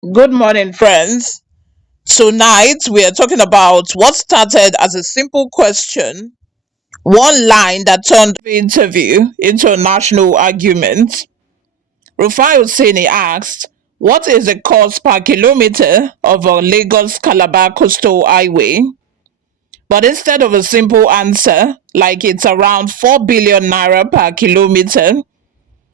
Good morning, friends. Tonight we are talking about what started as a simple question, one line that turned the interview into a national argument. Rufai Oseni asked, "What is the cost per kilometer of a Lagos-Calabar Coastal Highway?" But instead of a simple answer, like it's around 4 billion naira per kilometer,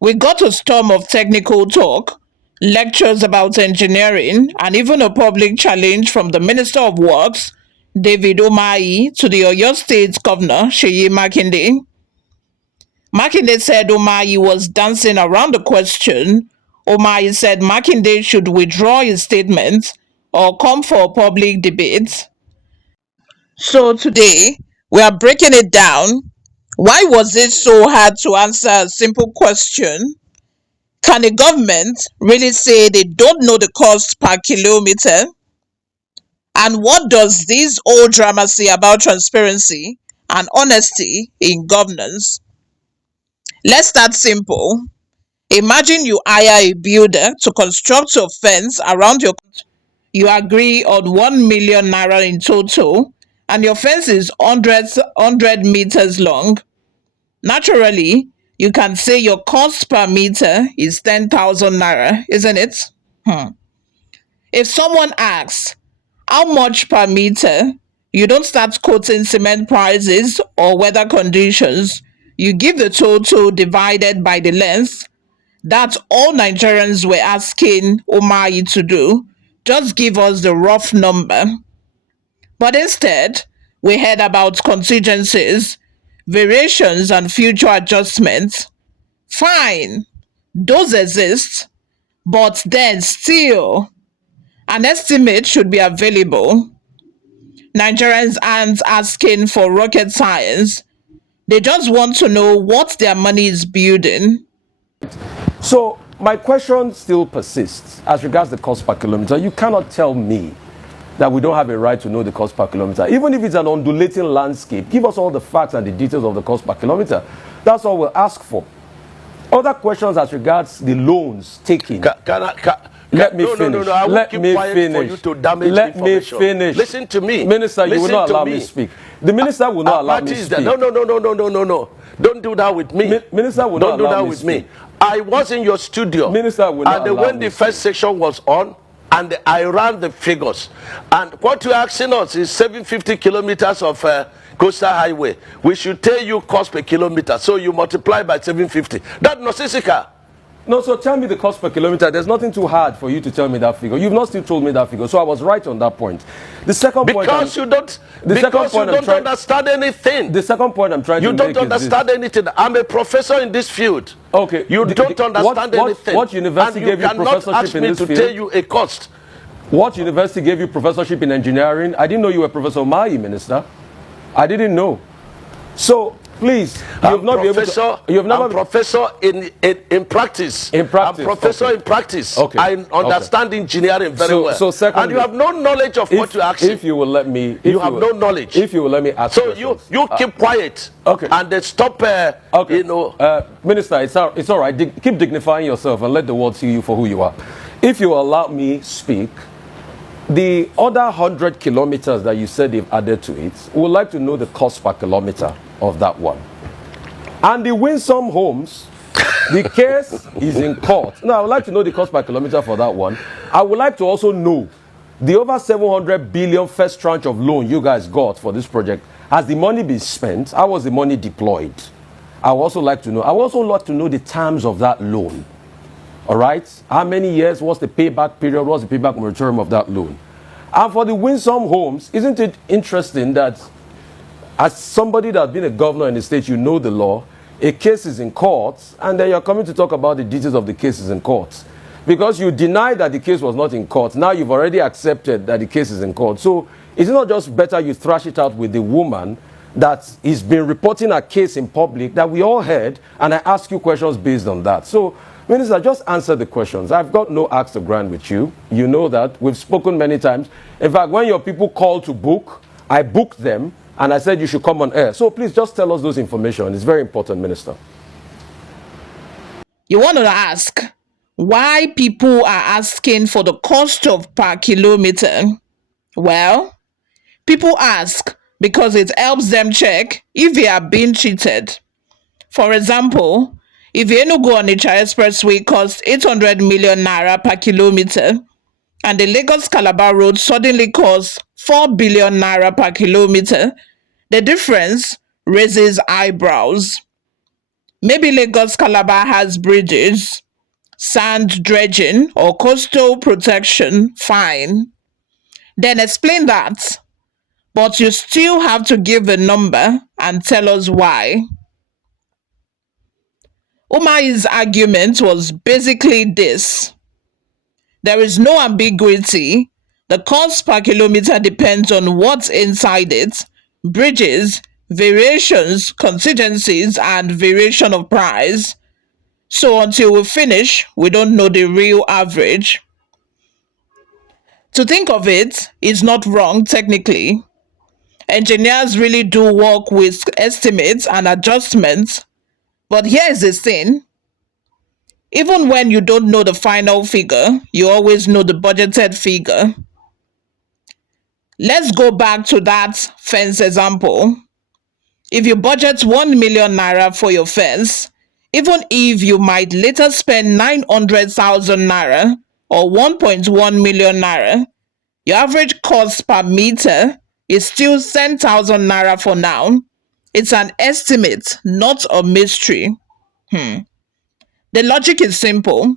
we got a storm of technical talk, lectures about engineering, and even a public challenge from the Minister of Works, David Umahi, to the Oyo State Governor Seyi Makinde. Makinde said Umahi was dancing around the question. Umahi said Makinde should withdraw his statement or come for a public debate. So today, we are breaking it down. Why was it so hard to answer a simple question? Can a government really say they don't know the cost per kilometer? And what does this old drama say about transparency and honesty in governance? Let's start simple. Imagine you hire a builder to construct your fence around your. You agree on 1 million naira in total, and your fence is 100 meters long. Naturally, you can say your cost per meter is 10,000 naira, isn't it? Hmm. If someone asks, how much per meter, you don't start quoting cement prices or weather conditions. You give the total divided by the length. That's all Nigerians were asking Umahi to do. Just give us the rough number. But instead, we heard about contingencies, variations, and future adjustments. Fine, those exist, but then still, an estimate should be available. Nigerians aren't asking for rocket science, they just want to know what their money is building. So my question still persists as regards the cost per kilometer. You cannot tell me that we don't have a right to know the cost per kilometer. Even if it's an undulating landscape, give us all the facts and the details of the cost per kilometer. That's all we'll ask for. Other questions as regards the loans taken. Let me finish. No. I will Let keep me quiet finish. for you to damage Let me information. finish. Listen to me. Minister, you will not allow me to speak. The minister will not allow me to speak. No. Don't do that with me. Minister will not allow me to speak. I was in your studio. Minister will not allow me when the first section was on, and I ran the figures. And what you're asking us is 750 kilometers of coastal highway. We should tell you cost per kilometer. So you multiply by 750. That's nonsensical. No, so tell me the cost per kilometer. There's nothing too hard for you to tell me that figure. You've not still told me that figure, so I was right on that point. The second point, because you don't understand anything. The second point I'm trying to make is you don't understand anything. I'm a professor in this field. Okay. You don't understand anything. What university gave you professorship in this field? You cannot ask me to tell you a cost. What university gave you professorship in engineering? I didn't know you were Professor Umahi, Minister. I didn't know. So please, you have not been able to. You have never. I'm professor in practice. In practice. I'm professor in practice. Okay. I understand engineering very well. So secondly, and you have no knowledge of what you're asking. If you will let me, you have no knowledge. If you will let me ask. So you keep quiet. Okay. And then stop. Okay. You know. Minister, it's all right. Keep dignifying yourself and let the world see you for who you are. If you allow me speak. The other 100 kilometers that you said they've added to it, we would like to know the cost per kilometer of that one. And the Winsome Homes, the case is in court. Now, I would like to know the cost per kilometer for that one. I would like to also know the over 700 billion first tranche of loan you guys got for this project. Has the money been spent? How was the money deployed? I would also like to know. I would also like to know the terms of that loan. All right? How many years? What's the payback period? What's the payback moratorium of that loan? And for the Winsome Homes, isn't it interesting that as somebody that's been a governor in the state, you know the law, a case is in court, and then you're coming to talk about the details of the cases in court. Because you deny that the case was not in court. Now you've already accepted that the case is in court. So is it not just better you thrash it out with the woman that has been reporting a case in public that we all heard, and I ask you questions based on that? So, Minister, just answer the questions. I've got no axe to grind with you. You know that. We've spoken many times. In fact, when your people call to book, I booked them, and I said you should come on air. So please just tell us those information. It's very important, Minister. You want to ask, Why people are asking for the cost of per kilometer? Well, people ask because it helps them check if they are being cheated. For example, if the Enugu-Onitsha Expressway costs 800 million naira per kilometer and the Lagos-Calabar road suddenly costs 4 billion naira per kilometer, the difference raises eyebrows. Maybe Lagos-Calabar has bridges, sand dredging, or coastal protection, fine. Then explain that. But you still have to give a number and tell us why. Umahi's argument was basically this: there is no ambiguity. The cost per kilometer depends on what's inside it: bridges, variations, contingencies, and variation of price. So until we finish, we don't know the real average. To think of it is not wrong technically. Engineers really do work with estimates and adjustments. But here's the thing: even when you don't know the final figure, you always know the budgeted figure. Let's go back to that fence example. If you budget 1 million naira for your fence, even if you might later spend 900,000 naira or 1.1 million naira, your average cost per meter is still 10,000 naira for now. It's an estimate, not a mystery. The logic is simple.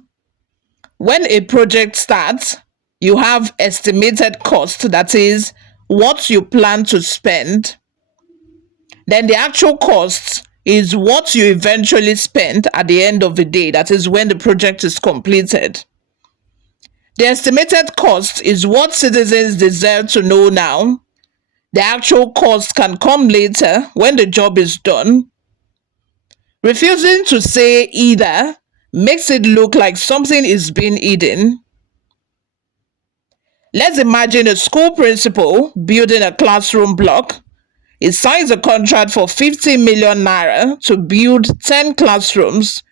When a project starts, you have estimated cost, that is, what you plan to spend. Then the actual cost is what you eventually spend at the end of the day, that is, when the project is completed. The estimated cost is what citizens deserve to know now. The actual cost can come later when the job is done. Refusing to say either makes it look like something is being hidden. Let's imagine a school principal building a classroom block. He signs a contract for 50 million naira to build 10 classrooms.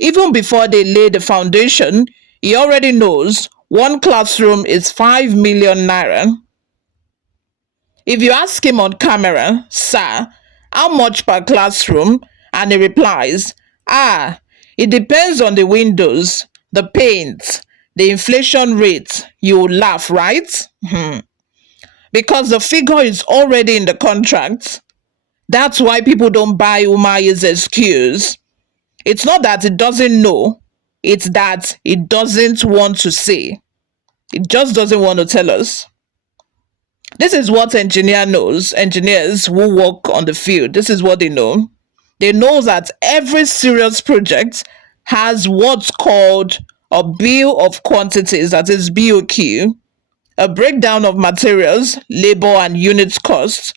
Even before they lay the foundation, he already knows one classroom is 5 million naira. If you ask him on camera, "Sir, how much per classroom?" and he replies, "It depends on the windows, the paint, the inflation rate," you will laugh, right? Because the figure is already in the contract. That's why people don't buy Umahi's excuse. It's not that it doesn't know, it's that it doesn't want to say. It just doesn't want to tell us. This is what engineers who work on the field, this is what they know. They know that every serious project has what's called a bill of quantities, that is BOQ, a breakdown of materials, labor, and unit costs.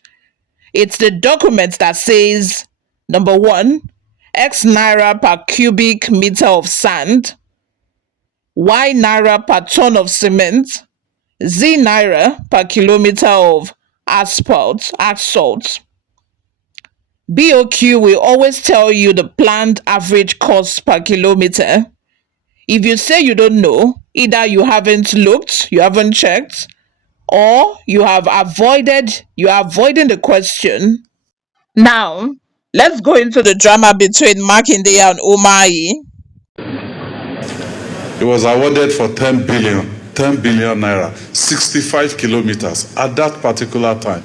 It's the document that says, number one, X naira per cubic meter of sand, Y naira per ton of cement, Z naira per kilometer of asphalt. BOQ will always tell you the planned average cost per kilometer. If you say you don't know, either you haven't looked, you haven't checked, or you are avoiding the question. Now, let's go into the drama between Makinde and Umahi. It was awarded for 10 billion naira, 65 kilometers at that particular time.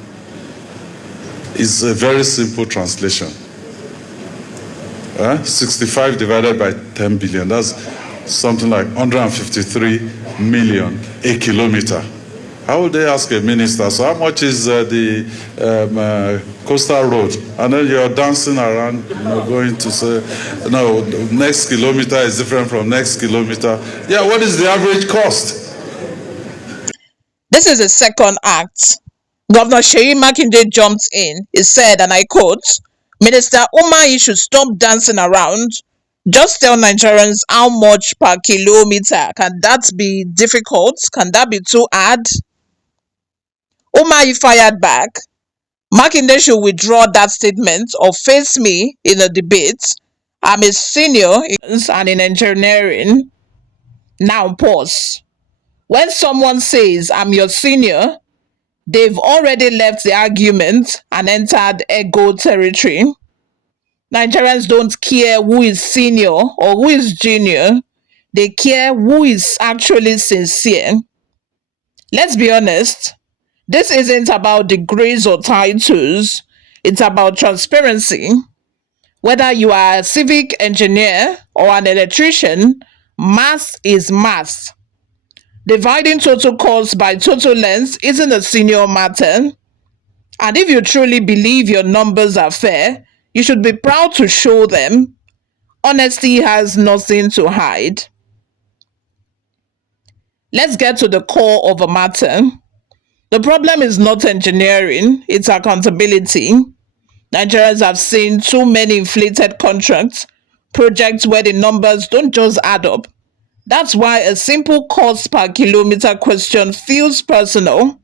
It's a very simple translation. 65 divided by 10 billion, that's something like 153 million a kilometer. How would they ask a minister, so how much is the coastal road? And then you're dancing around, going to say, no, next kilometer is different from next kilometer. Yeah, what is the average cost? This is the second act. Governor Seyi Makinde jumped in. He said, and I quote, "Minister Umahi should stop dancing around. Just tell Nigerians how much per kilometer. Can that be difficult? Can that be too hard?" Umahi fired back. "Makinde should withdraw that statement or face me in a debate. I'm a senior in and in engineering." Now pause. When someone says, I'm your senior, they've already left the argument and entered ego territory. Nigerians don't care who is senior or who is junior. They care who is actually sincere. Let's be honest, this isn't about degrees or titles. It's about transparency. Whether you are a civic engineer or an electrician, mass is mass. Dividing total cost by total length isn't a senior matter. And if you truly believe your numbers are fair, you should be proud to show them. Honesty has nothing to hide. Let's get to the core of a matter. The problem is not engineering, it's accountability. Nigerians have seen too many inflated contracts, projects where the numbers don't just add up. That's why a simple cost per kilometer question feels personal.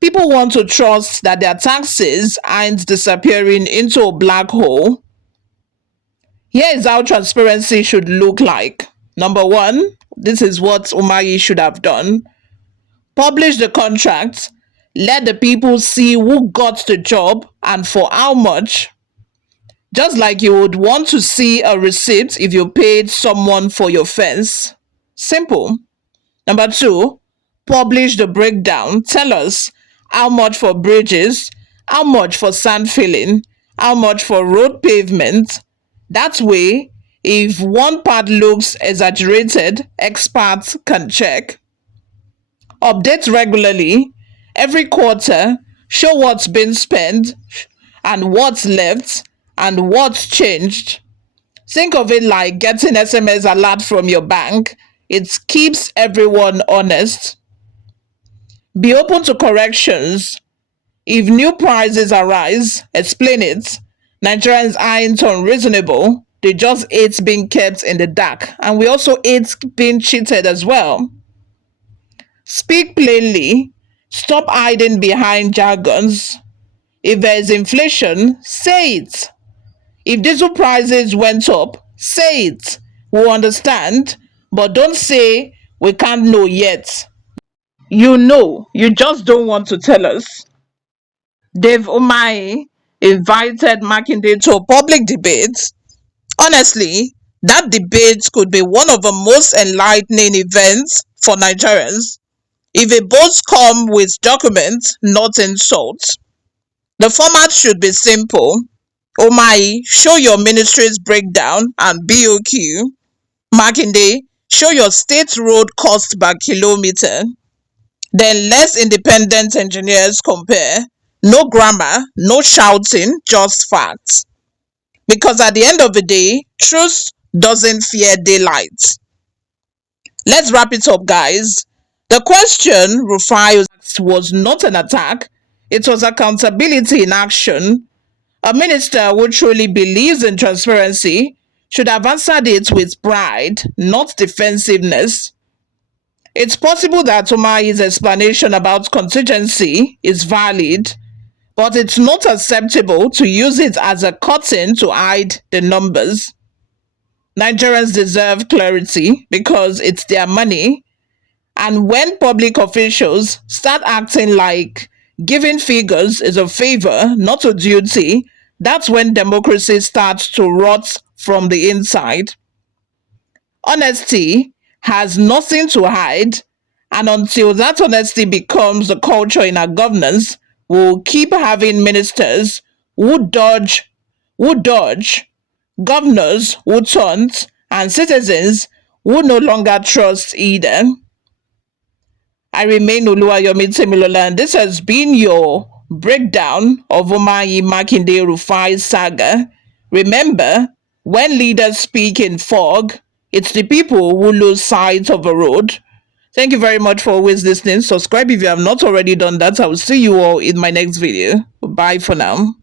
People want to trust that their taxes aren't disappearing into a black hole. Here is how transparency should look like. Number one, this is what Umahi should have done. Publish the contract. Let the people see who got the job and for how much. Just like you would want to see a receipt if you paid someone for your fence. Simple. Number two, publish the breakdown. Tell us how much for bridges, how much for sand filling, how much for road pavement. That way, if one part looks exaggerated, experts can check. Update regularly. Every quarter, show what's been spent and what's left and what's changed. Think of it like getting SMS alert from your bank. It keeps everyone honest. Be open to corrections. If new prices arise, explain it. Nigerians aren't unreasonable. They just hate being kept in the dark. And we also hate being cheated as well. Speak plainly. Stop hiding behind jargons. If there is inflation, say it. If diesel prices went up, say it. We understand, but don't say we can't know yet. You know, you just don't want to tell us. Dave Umahi invited Makinde to a public debate. Honestly, that debate could be one of the most enlightening events for Nigerians if they both come with documents, not insults. The format should be simple. Umahi, show your ministry's breakdown and BOQ. Makinde, show your state road cost per kilometer. Then let independent engineers compare. No grammar, no shouting, just facts. Because at the end of the day, truth doesn't fear daylight. Let's wrap it up, guys. The question Rufai asked was not an attack, it was accountability in action. A minister who truly believes in transparency should have answered it with pride, not defensiveness. It's possible that Umahi's explanation about contingency is valid, but it's not acceptable to use it as a curtain to hide the numbers. Nigerians deserve clarity because it's their money. And when public officials start acting like giving figures is a favor, not a duty, that's when democracy starts to rot from the inside. Honesty has nothing to hide, and until that honesty becomes the culture in our governance, we'll keep having ministers who dodge, governors who taunt, and citizens who no longer trust either. I remain Oluwayomi Temilola, and this has been your breakdown of Umahi Makinde Rufai saga. Remember, when leaders speak in fog, it's the people who lose sight of the road. Thank you very much for always listening. Subscribe if you have not already done that. I will see you all in my next video. Bye for now.